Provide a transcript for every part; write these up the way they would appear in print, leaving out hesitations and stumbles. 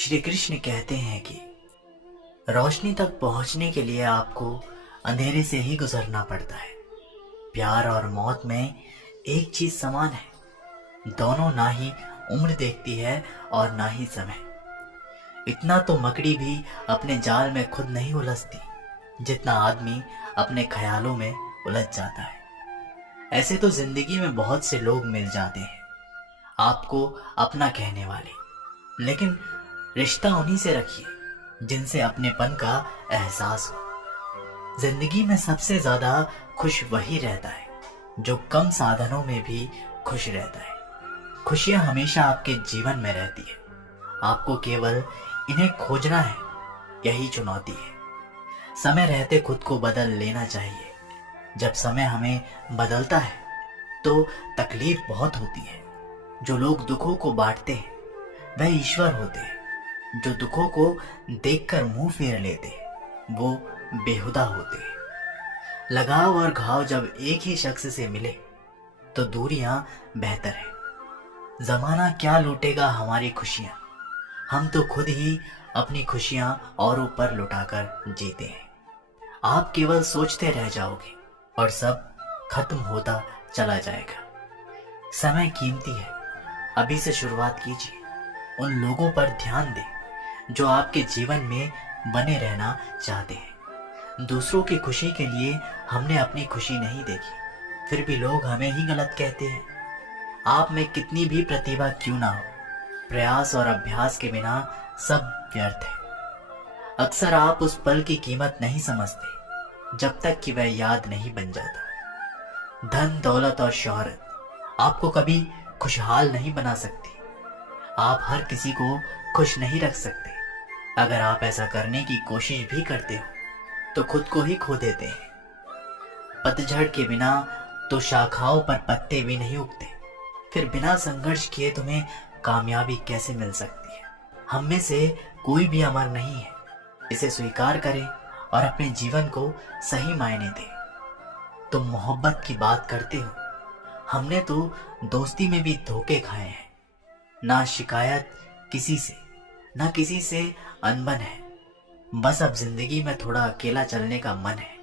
श्री कृष्ण कहते हैं कि रोशनी तक पहुंचने के लिए आपको अंधेरे से ही गुजरना पड़ता है। प्यार और मौत में एक चीज समान है, दोनों ना ही उम्र देखती है और ना ही समय। इतना तो मकड़ी भी अपने जाल में खुद नहीं उलझती जितना आदमी अपने ख्यालों में उलझ जाता है। ऐसे तो जिंदगी में बहुत से लोग मिल जाते हैं आपको अपना कहने वाले, लेकिन रिश्ता उन्हीं से रखिए जिनसे अपनेपन का एहसास हो। जिंदगी में सबसे ज्यादा खुश वही रहता है जो कम साधनों में भी खुश रहता है। खुशियां हमेशा आपके जीवन में रहती है, आपको केवल इन्हें खोजना है, यही चुनौती है। समय रहते खुद को बदल लेना चाहिए। जब समय हमें बदलता है तो तकलीफ बहुत होती है। जो लोग दुखों को बांटते हैं वह ईश्वर होते हैं, जो दुखों को देखकर मुंह फेर लेते हैं वो बेहुदा होते हैं। लगाव और घाव जब एक ही शख्स से मिले तो दूरियां बेहतर है। जमाना क्या लूटेगा हमारी खुशियां, हम तो खुद ही अपनी खुशियां औरों पर लुटाकर जीते हैं। आप केवल सोचते रह जाओगे और सब खत्म होता चला जाएगा। समय कीमती है, अभी से शुरुआत कीजिए। उन लोगों पर ध्यान दें जो आपके जीवन में बने रहना चाहते हैं। दूसरों की खुशी के लिए हमने अपनी खुशी नहीं देखी, फिर भी लोग हमें ही गलत कहते हैं। आप में कितनी भी प्रतिभा क्यों ना हो, प्रयास और अभ्यास के बिना सब व्यर्थ है। अक्सर आप उस पल की कीमत नहीं समझते जब तक कि वह याद नहीं बन जाता। धन, दौलत और शोहरत आपको कभी खुशहाल नहीं बना सकती। आप हर किसी को खुश नहीं रख सकते। अगर आप ऐसा करने की कोशिश भी करते हो तो खुद को ही खो देते हैं। पतझड़ के बिना तो शाखाओं पर पत्ते भी नहीं उगते, फिर बिना संघर्ष किए तुम्हें कामयाबी कैसे मिल सकती है। हम में से कोई भी अमर नहीं है, इसे स्वीकार करें और अपने जीवन को सही मायने दें। तुम मोहब्बत की बात करते हो, हमने तो दोस्ती में भी धोखे खाए हैं। ना शिकायत किसी से, ना किसी से अनबन है, बस अब जिंदगी में थोड़ा अकेला चलने का मन है।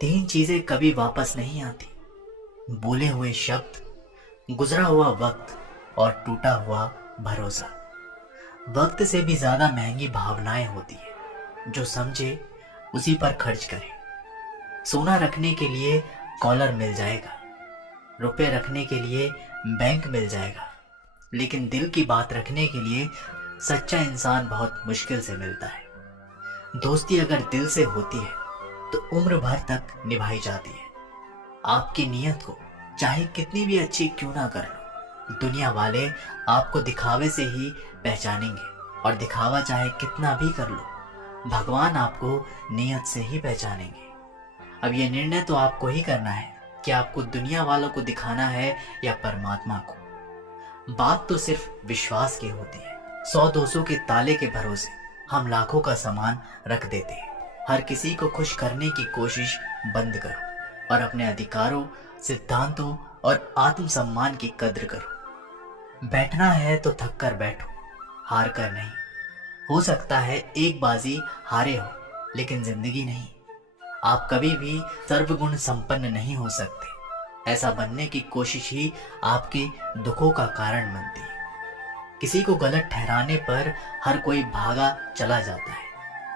तीन चीजें कभी वापस नहीं आती, बोले हुए शब्द, गुजरा हुआ वक्त और टूटा हुआ भरोसा। वक्त से भी ज्यादा महंगी भावनाएं होती है, जो समझे उसी पर खर्च करे। सोना रखने के लिए कॉलर मिल जाएगा, रुपए रखने के लिए बैंक मिल जाएगा, लेकिन दिल की बात रखने के लिए सच्चा इंसान बहुत मुश्किल से मिलता है। दोस्ती अगर दिल से होती है तो उम्र भर तक निभाई जाती है। आपकी नीयत को चाहे कितनी भी अच्छी क्यों ना कर लो, दुनिया वाले आपको दिखावे से ही पहचानेंगे, और दिखावा चाहे कितना भी कर लो, भगवान आपको नीयत से ही पहचानेंगे। अब यह निर्णय तो आपको ही करना है कि आपको दुनिया वालों को दिखाना है या परमात्मा को। बात तो सिर्फ विश्वास की होती है। 100-200 के ताले के भरोसे हम लाखों का सामान रख देते हैं। हर किसी को खुश करने की कोशिश बंद करो और अपने अधिकारों, सिद्धांतों और आत्मसम्मान की कद्र करो। बैठना है तो थक कर बैठो, हार कर नहीं। हो सकता है एक बाजी हारे हो, लेकिन जिंदगी नहीं। आप कभी भी सर्वगुण संपन्न नहीं हो सकते। ऐसा बनने की कोशिश ही आपके दुखों का कारण बनती है। किसी को गलत ठहराने पर हर कोई भागा चला जाता है,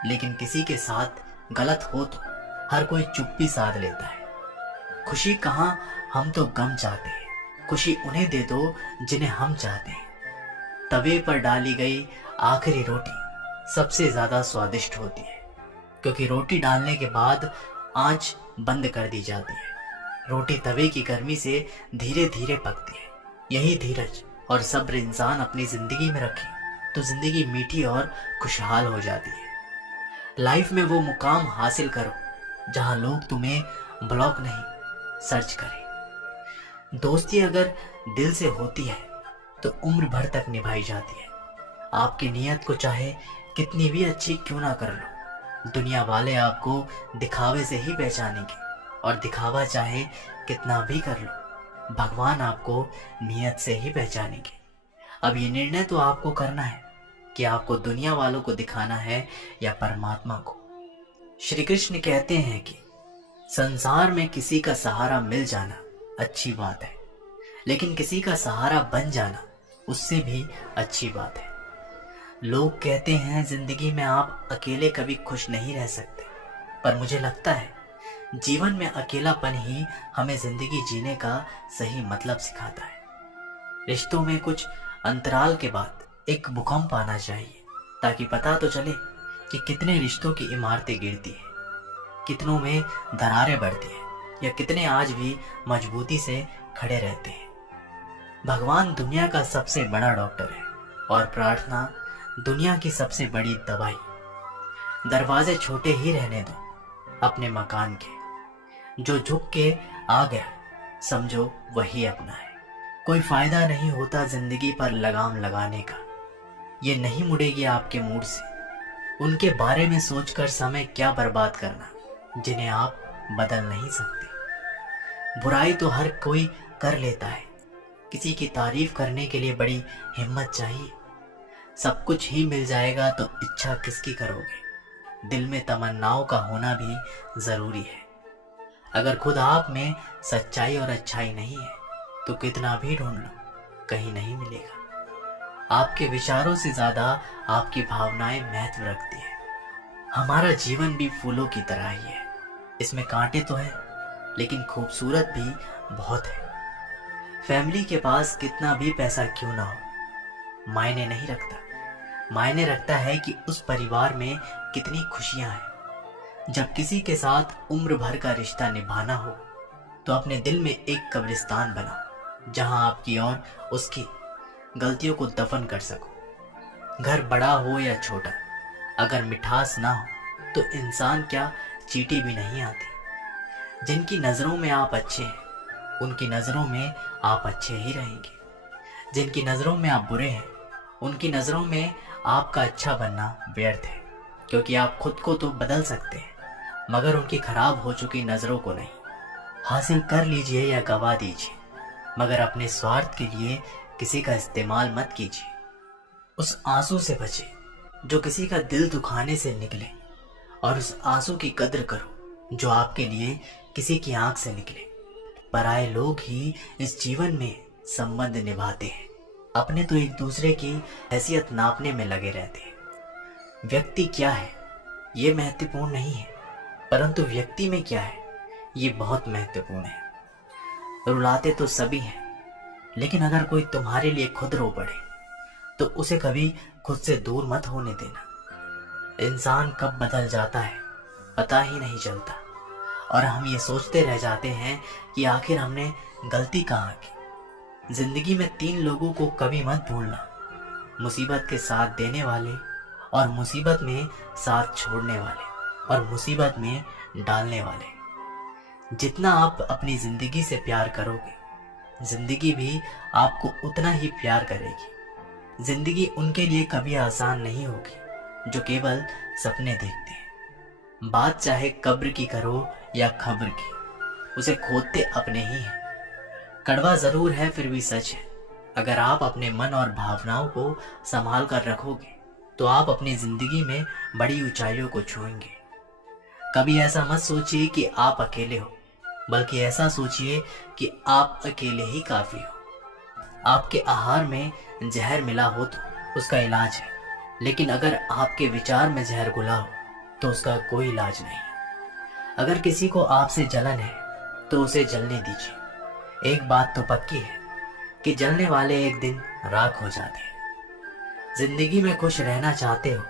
लेकिन किसी के साथ गलत हो तो हर कोई चुप्पी साध लेता है। खुशी कहाँ, हम तो गम चाहते हैं। खुशी उन्हें दे दो जिन्हें हम चाहते हैं। तवे पर डाली गई आखिरी रोटी सबसे ज्यादा स्वादिष्ट होती है, क्योंकि रोटी डालने के बाद आंच बंद कर दी जाती है। रोटी तवे की गर्मी से धीरे धीरे पकती है। यही धीरज और सब्र इंसान अपनी जिंदगी में रखे तो जिंदगी मीठी और खुशहाल हो जाती है। लाइफ में वो मुकाम हासिल करो जहां लोग तुम्हें ब्लॉक नहीं, सर्च करें। दोस्ती अगर दिल से होती है तो उम्र भर तक निभाई जाती है। आपकी नीयत को चाहे कितनी भी अच्छी क्यों ना कर लो, दुनिया वाले आपको दिखावे से ही पहचानेंगे, और दिखावा चाहे कितना भी कर लो, भगवान आपको नियत से ही पहचानेंगे। अब ये निर्णय तो आपको करना है कि आपको दुनिया वालों को दिखाना है या परमात्मा को। श्री कृष्ण कहते हैं कि संसार में किसी का सहारा मिल जाना अच्छी बात है, लेकिन किसी का सहारा बन जाना उससे भी अच्छी बात है। लोग कहते हैं जिंदगी में आप अकेले कभी खुश नहीं रह सकते, पर मुझे लगता है जीवन में अकेलापन ही हमें जिंदगी जीने का सही मतलब सिखाता है। रिश्तों में कुछ अंतराल के बाद एक भूकंप आना चाहिए, ताकि पता तो चले कि कितने रिश्तों की इमारतें गिरती हैं, कितनों में दरारें बढ़ती हैं, या कितने आज भी मजबूती से खड़े रहते हैं। भगवान दुनिया का सबसे बड़ा डॉक्टर है और प्रार्थना दुनिया की सबसे बड़ी दवाई। दरवाजे छोटे ही रहने दो अपने मकान के, जो झुक के आ गया समझो वही अपना है। कोई फायदा नहीं होता जिंदगी पर लगाम लगाने का, ये नहीं मुड़ेगी आपके मूड से। उनके बारे में सोचकर समय क्या बर्बाद करना जिन्हें आप बदल नहीं सकते। बुराई तो हर कोई कर लेता है, किसी की तारीफ करने के लिए बड़ी हिम्मत चाहिए। सब कुछ ही मिल जाएगा तो इच्छा किसकी करोगे। दिल में तमन्नाओं का होना भी जरूरी है। अगर खुद आप में सच्चाई और अच्छाई नहीं है तो कितना भी ढूंढ लो कहीं नहीं मिलेगा। आपके विचारों से ज्यादा आपकी भावनाएं महत्व रखती है। हमारा जीवन भी फूलों की तरह ही है, इसमें कांटे तो है लेकिन खूबसूरत भी बहुत है। फैमिली के पास कितना भी पैसा क्यों ना हो मायने नहीं रखता। मायने रखता है कि उस परिवार में कितनी खुशियां हैं। जब किसी के साथ उम्र भर का रिश्ता निभाना हो तो अपने दिल में एक कब्रिस्तान बनाओ, जहां आपकी और उसकी गलतियों को दफन कर सको। घर बड़ा हो या छोटा, अगर मिठास ना हो तो इंसान क्या चींटी भी नहीं आती। जिनकी नजरों में आप अच्छे हैं उनकी नजरों में आप अच्छे ही रहेंगे। जिनकी नजरों में आप बुरे हैं उनकी नजरों में आपका अच्छा बनना व्यर्थ है, क्योंकि आप खुद को तो बदल सकते हैं मगर उनकी खराब हो चुकी नजरों को नहीं। हासिल कर लीजिए या गवा दीजिए, मगर अपने स्वार्थ के लिए किसी का इस्तेमाल मत कीजिए। उस आंसू से बचे जो किसी का दिल दुखाने से निकले, और उस आंसू की कद्र करो जो आपके लिए किसी की आंख से निकले। पराये लोग ही इस जीवन में संबंध निभाते हैं, अपने तो एक दूसरे की हैसियत नापने में लगे रहते हैं। व्यक्ति क्या है ये महत्वपूर्ण नहीं है, परंतु व्यक्ति में क्या है ये बहुत महत्वपूर्ण है। रुलाते तो सभी हैं, लेकिन अगर कोई तुम्हारे लिए खुद रो पड़े तो उसे कभी खुद से दूर मत होने देना। इंसान कब बदल जाता है पता ही नहीं चलता, और हम ये सोचते रह जाते हैं कि आखिर हमने गलती कहाँ की। जिंदगी में 3 लोगों को कभी मत भूलना, मुसीबत के साथ देने वाले, और मुसीबत में साथ छोड़ने वाले, और मुसीबत में डालने वाले। जितना आप अपनी जिंदगी से प्यार करोगे जिंदगी भी आपको उतना ही प्यार करेगी। जिंदगी उनके लिए कभी आसान नहीं होगी जो केवल सपने देखते हैं। बात चाहे कब्र की करो या खबर की, उसे खोदते अपने ही हैं। कड़वा जरूर है फिर भी सच है। अगर आप अपने मन और भावनाओं को संभाल कर रखोगे तो आप अपनी जिंदगी में बड़ी ऊंचाइयों को छुएंगे। कभी ऐसा मत सोचिए कि आप अकेले हो, बल्कि ऐसा सोचिए कि आप अकेले ही काफी हो। आपके आहार में जहर मिला हो तो उसका इलाज है, लेकिन अगर आपके विचार में जहर घुला हो तो उसका कोई इलाज नहीं। अगर किसी को आपसे जलन है तो उसे जलने दीजिए। एक बात तो पक्की है कि जलने वाले एक दिन राख हो जाते हैं। जिंदगी में खुश रहना चाहते हो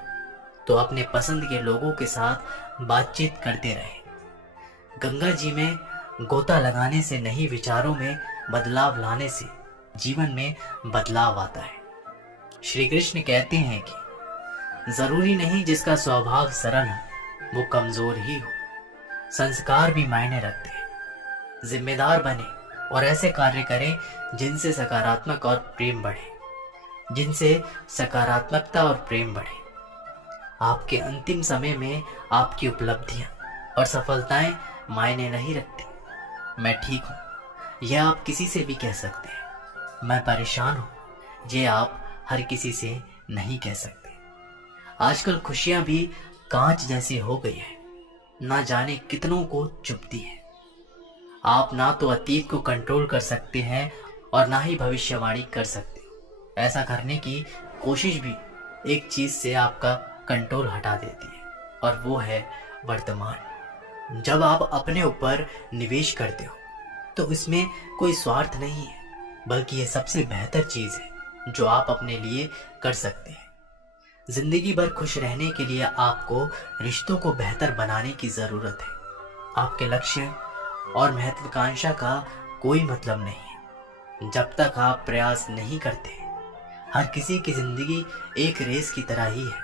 तो अपने पसंद के लोगों के साथ बातचीत करते रहे। गंगा जी में गोता लगाने से नहीं, विचारों में बदलाव लाने से जीवन में बदलाव आता है। श्री कृष्ण कहते हैं कि जरूरी नहीं जिसका स्वभाव सरल हो वो कमजोर ही हो। संस्कार भी मायने रखते हैं। जिम्मेदार बने और ऐसे कार्य करें जिनसे सकारात्मक और प्रेम बढ़े, जिनसे सकारात्मकता और प्रेम बढ़े। आपके अंतिम समय में आपकी उपलब्धियां और सफलताएं मायने नहीं रखती। मैं ठीक हूं यह आप किसी से भी कह सकते हैं। मैं परेशान हूं ये आप हर किसी से नहीं कह सकते। आजकल खुशियां भी कांच जैसी हो गई है, ना जाने कितनों को चुभती है। आप ना तो अतीत को कंट्रोल कर सकते हैं और ना ही भविष्यवाणी कर सकते हो। ऐसा करने की कोशिश भी एक चीज से आपका कंट्रोल हटा देती है, और वो है वर्तमान। जब आप अपने ऊपर निवेश करते हो तो इसमें कोई स्वार्थ नहीं है, बल्कि ये सबसे बेहतर चीज है जो आप अपने लिए कर सकते हैं। जिंदगी भर खुश रहने के लिए आपको रिश्तों को बेहतर बनाने की जरूरत है। आपके लक्ष्य और महत्वाकांक्षा का कोई मतलब नहीं है जब तक आप प्रयास नहीं करते। हर किसी की जिंदगी एक रेस की तरह ही है।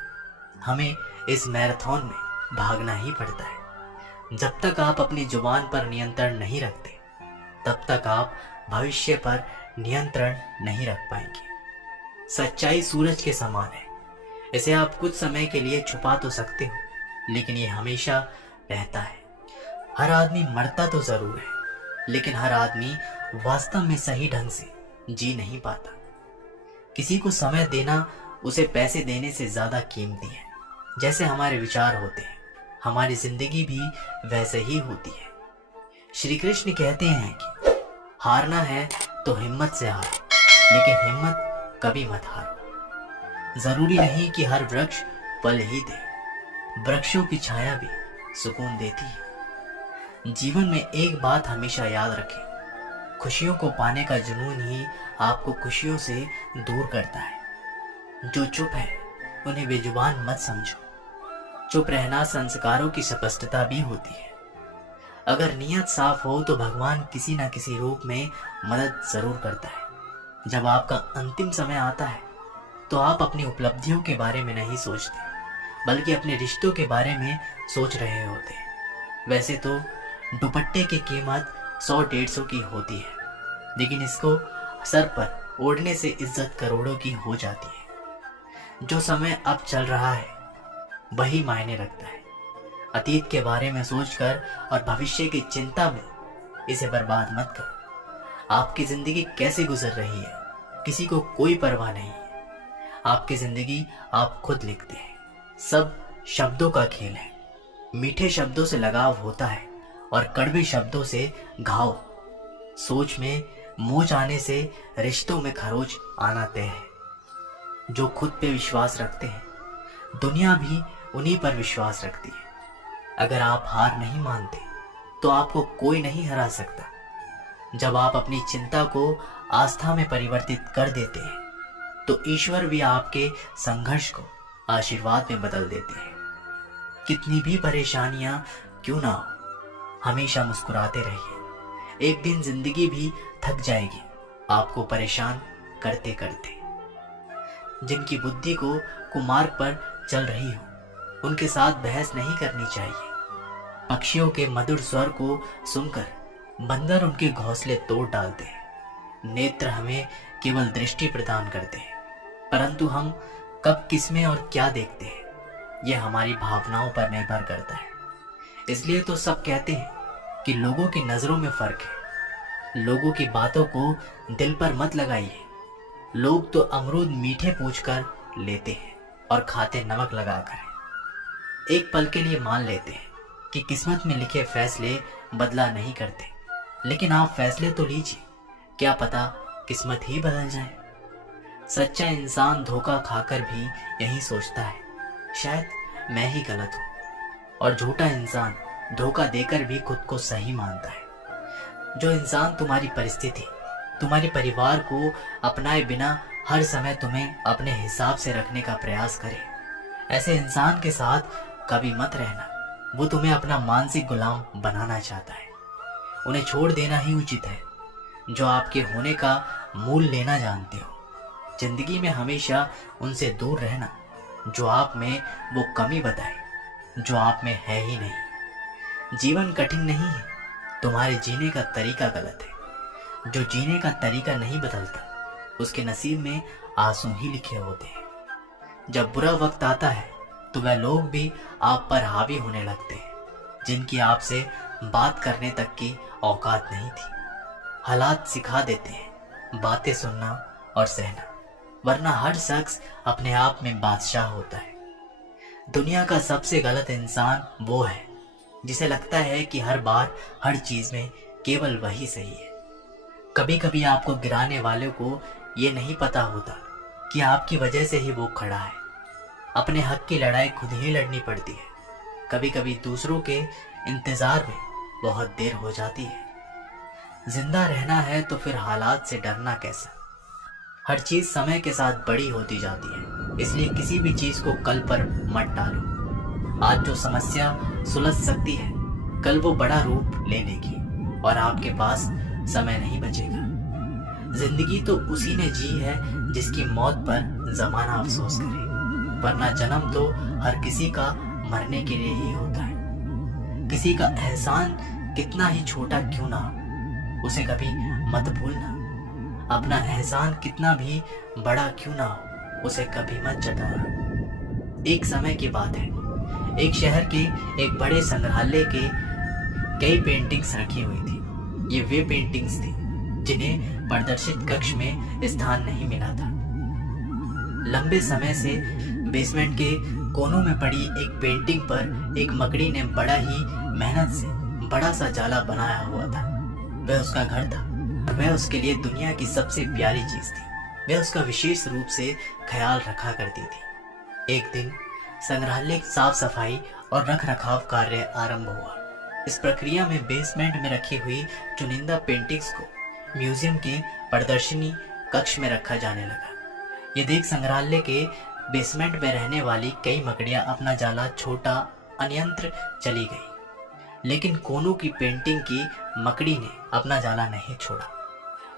हमें इस मैराथन में भागना ही पड़ता है। जब तक आप अपनी जुबान पर नियंत्रण नहीं रखते, तब तक आप भविष्य पर नियंत्रण नहीं रख पाएंगे। सच्चाई सूरज के समान है। इसे आप कुछ समय के लिए छुपा तो सकते हो, लेकिन ये हमेशा रहता है। हर आदमी मरता तो जरूर है, लेकिन हर आदमी वास्तव में सही ढंग से जी नहीं पाता। किसी को समय देना उसे पैसे देने से ज्यादा कीमती है। जैसे हमारे विचार होते हैं, हमारी जिंदगी भी वैसे ही होती है। श्री कृष्ण कहते हैं कि हारना है तो हिम्मत से हारो, लेकिन हिम्मत कभी मत हारो। जरूरी नहीं कि हर वृक्ष फल ही दे, वृक्षों की छाया भी सुकून देती है। जीवन में एक बात हमेशा याद रखें, खुशियों को पाने का जुनून ही आपको खुशियों से दूर करता है। जो चुप है उन्हें बेजुबान मत समझो। चुप रहना संस्कारों की स्पष्टता भी होती है। अगर नीयत साफ हो तो भगवान किसी न किसी रूप में मदद जरूर करता है। जब आपका अंतिम समय आता है तो आप अपनी उपलब्धियों के बारे में नहीं सोचते, बल्कि अपने रिश्तों के बारे में सोच रहे होते हैं। वैसे तो दुपट्टे की कीमत 100-150 की होती है, लेकिन इसको सर पर ओढ़ने से इज्जत करोड़ों की हो जाती है। जो समय अब चल रहा है वही मायने रखता है। अतीत के बारे में सोचकर और भविष्य की चिंता में इसे बर्बाद मत करो। आपकी जिंदगी कैसे गुजर रही है किसी को कोई परवाह नहीं है। आपकी जिंदगी आप खुद लिखते हैं। सब शब्दों का खेल है। मीठे शब्दों से लगाव होता है और कड़वे शब्दों से घाव। सोच में मोच आने से रिश्तों में खरोच आना तय है। जो खुद पे विश्वास रखते हैं, दुनिया भी उन्हीं पर विश्वास रखती है। अगर आप हार नहीं मानते तो आपको कोई नहीं हरा सकता। जब आप अपनी चिंता को आस्था में परिवर्तित कर देते हैं तो ईश्वर भी आपके संघर्ष को आशीर्वाद में बदल देते हैं। कितनी भी परेशानियां क्यों ना हो, हमेशा मुस्कुराते रहिए। एक दिन जिंदगी भी थक जाएगी आपको परेशान करते करते। जिनकी बुद्धि को कुमार्ग पर चल रही हो उनके साथ बहस नहीं करनी चाहिए। पक्षियों के मधुर स्वर को सुनकर बंदर उनके घोंसले तोड़ डालते हैं। नेत्र हमें केवल दृष्टि प्रदान करते हैं, परंतु हम कब किसमें और क्या देखते हैं यह हमारी भावनाओं पर निर्भर करता है। इसलिए तो सब कहते हैं कि लोगों की नजरों में फर्क है। लोगों की बातों को दिल पर मत लगाइए। लोग तो अमरूद मीठे पूछकर लेते हैं और खाते नमक लगाकर। एक पल के लिए मान लेते हैं कि किस्मत में लिखे फैसले बदला नहीं करते, लेकिन आप फैसले तो लीजिए, क्या पता किस्मत ही बदल जाए। सच्चा इंसान धोखा खाकर भी यही सोचता है, शायद मैं ही गलत हूं, और झूठा इंसान धोखा देकर भी खुद को सही मानता है। जो इंसान तुम्हारी परिस्थिति, तुम्हारे परिवार को अपनाए बिना हर समय तुम्हें अपने हिसाब से रखने का प्रयास करे, ऐसे इंसान के साथ कभी मत रहना। वो तुम्हें अपना मानसिक गुलाम बनाना चाहता है। उन्हें छोड़ देना ही उचित है। जो आपके होने का मूल लेना जानते हो। जिंदगी में हमेशा उनसे दूर रहना जो आप में वो कमी बताए जो आप में है ही नहीं। जीवन कठिन नहीं है, तुम्हारे जीने का तरीका गलत है। जो जीने का तरीका नहीं बदलता उसके नसीब में आंसू ही लिखे होते हैं। जब बुरा वक्त आता है तो वह लोग भी आप पर हावी होने लगते हैं जिनकी आपसे बात करने तक की औकात नहीं थी। हालात सिखा देते हैं बातें सुनना और सहना, वरना हर शख्स अपने आप में बादशाह होता है। दुनिया का सबसे गलत इंसान वो है जिसे लगता है कि हर बार हर चीज में केवल वही सही है। कभी कभी आपको गिराने वाले को ये नहीं पता होता कि आपकी वजह से ही वो खड़ा है। अपने हक की लड़ाई खुद ही लड़नी पड़ती है। कभी कभी दूसरों के इंतजार में बहुत देर हो जाती है। जिंदा रहना है तो फिर हालात से डरना कैसा। हर चीज समय के साथ बड़ी होती जाती है, इसलिए किसी भी चीज को कल पर मत टालो। आज जो समस्या सुलझ सकती है कल वो बड़ा रूप ले लेगी और आपके पास समय नहीं बचेगा। जिंदगी तो उसी ने जी है जिसकी मौत पर जमाना अफसोस करे, वरना जन्म तो हर किसी का मरने के लिए ही होता है। किसी का एहसान कितना ही छोटा क्यों ना हो, उसे कभी मत भूलना। अपना एहसान कितना भी बड़ा क्यों ना हो, उसे कभी मत जताना। एक समय की बात है, एक शहर के एक बड़े संग्रहालय के कई पेंटिंग्स रखी हुई थी। ये वे पेंटिंग्स थी जिन्हें प्रदर्शित कक्ष में स्थान नहीं मिला था। लंबे समय से बेसमेंट के कोनों में पड़ी एक पेंटिंग पर एक मकड़ी ने बड़ा ही मेहनत से बड़ा सा जाला बनाया हुआ था। वह उसका घर था। वह उसके लिए दुनिया की सबसे प्यारी चीज थी। वह उसका विशेष रूप से ख्याल रखा करती थी। एक दिन संग्रहालय साफ सफाई और रख रखाव कार्य आरंभ हुआ। इस प्रक्रिया में बेसमेंट में रखी हुई चुनिंदा पेंटिंग्स को म्यूजियम के प्रदर्शनी कक्ष में रखा जाने लगा। ये देख संग्रहालय के बेसमेंट में रहने वाली कई मकड़ियां अपना जाला छोटा अन्यंत्र चली गई, लेकिन कोनों की पेंटिंग की मकड़ी ने अपना जाला नहीं छोड़ा।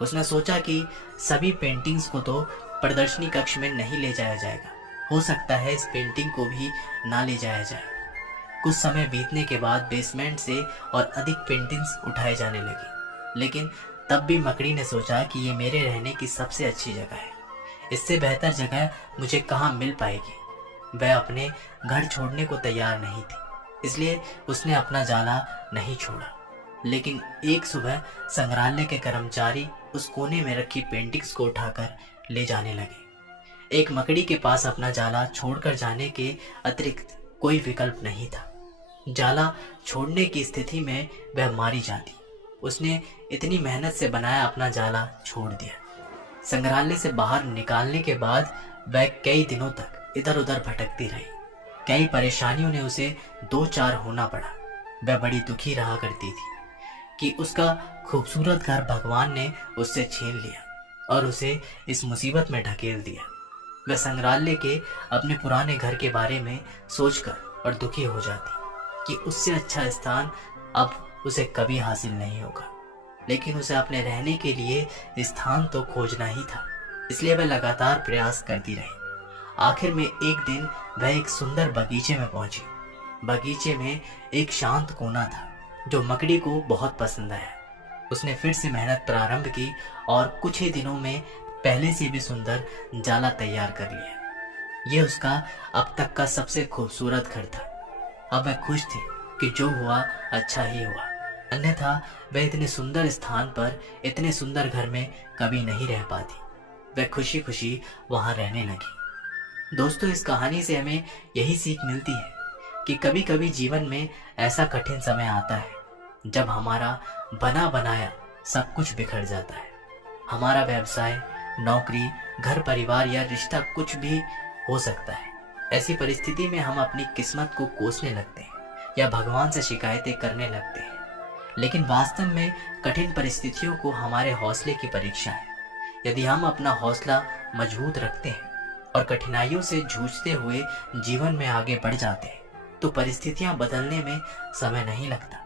उसने सोचा कि सभी पेंटिंग्स को तो प्रदर्शनी कक्ष में नहीं ले जाया जाएगा, हो सकता है इस पेंटिंग को भी ना ले जाया जाए। कुछ समय बीतने के बाद बेसमेंट से और अधिक पेंटिंग्स उठाए जाने लगी, लेकिन तब भी मकड़ी ने सोचा कि ये मेरे रहने की सबसे अच्छी जगह है, इससे बेहतर जगह मुझे कहाँ मिल पाएगी। वह अपने घर छोड़ने को तैयार नहीं थी, इसलिए उसने अपना जाला नहीं छोड़ा। लेकिन एक सुबह संग्रहालय के कर्मचारी उस कोने में रखी पेंटिंग्स को उठाकर ले जाने लगे। एक मकड़ी के पास अपना जाला छोड़कर जाने के अतिरिक्त कोई विकल्प नहीं था। जाला छोड़ने की स्थिति में वह मारी जाती। उसने इतनी मेहनत से बनाया अपना जाला छोड़ दिया। संग्रहालय से बाहर निकालने के बाद वह कई दिनों तक इधर उधर भटकती रही। कई परेशानियों ने उसे दो चार होना पड़ा। वह बड़ी दुखी रहा करती थी कि उसका खूबसूरत घर भगवान ने उससे छीन लिया और उसे इस मुसीबत में ढकेल दिया। वह संग्रहालय के अपने पुराने घर के बारे में सोचकर और दुखी हो जाती कि उससे अच्छा स्थान अब उसे कभी हासिल नहीं होगा। लेकिन उसे अपने रहने के लिए स्थान तो खोजना ही था, इसलिए वह लगातार प्रयास करती रही। आखिर में एक दिन वह एक सुंदर बगीचे में पहुंची। बगीचे में एक शांत कोना था जो मकड़ी को बहुत पसंद आया। उसने फिर से मेहनत प्रारंभ की और कुछ ही दिनों में पहले से भी सुंदर जाला तैयार कर लिया। यह उसका अब तक का सबसे खूबसूरत घर था। अब वह खुश थी कि जो हुआ अच्छा ही हुआ, अन्यथा वह इतने सुंदर स्थान पर इतने सुंदर घर में कभी नहीं रह पाती। वह खुशी खुशी वहां रहने लगी। दोस्तों, इस कहानी से हमें यही सीख मिलती है कि कभी कभी जीवन में ऐसा कठिन समय आता है जब हमारा बना बनाया सब कुछ बिखर जाता है। हमारा व्यवसाय, नौकरी, घर परिवार या रिश्ता कुछ भी हो सकता है। ऐसी परिस्थिति में हम अपनी किस्मत को कोसने लगते हैं या भगवान से शिकायतें करने लगते हैं, लेकिन वास्तव में कठिन परिस्थितियों को हमारे हौसले की परीक्षा है। यदि हम अपना हौसला मजबूत रखते हैं और कठिनाइयों से जूझते हुए जीवन में आगे बढ़ जाते हैं तो परिस्थितियां बदलने में समय नहीं लगता।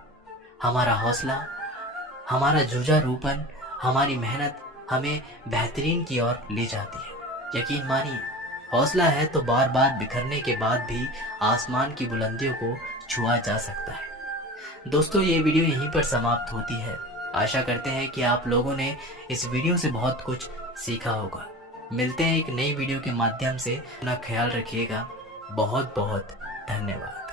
हमारा हौसला, हमारा जुझारूपन, हमारी मेहनत हमें बेहतरीन की ओर ले जाती है। यकीन मानिए, हौसला है तो बार बार बिखरने के बाद भी आसमान की बुलंदियों को छुआ जा सकता है। दोस्तों, ये वीडियो यहीं पर समाप्त होती है। आशा करते हैं कि आप लोगों ने इस वीडियो से बहुत कुछ सीखा होगा। मिलते हैं एक नई वीडियो के माध्यम से। अपना ख्याल रखिएगा। बहुत बहुत धन्यवाद।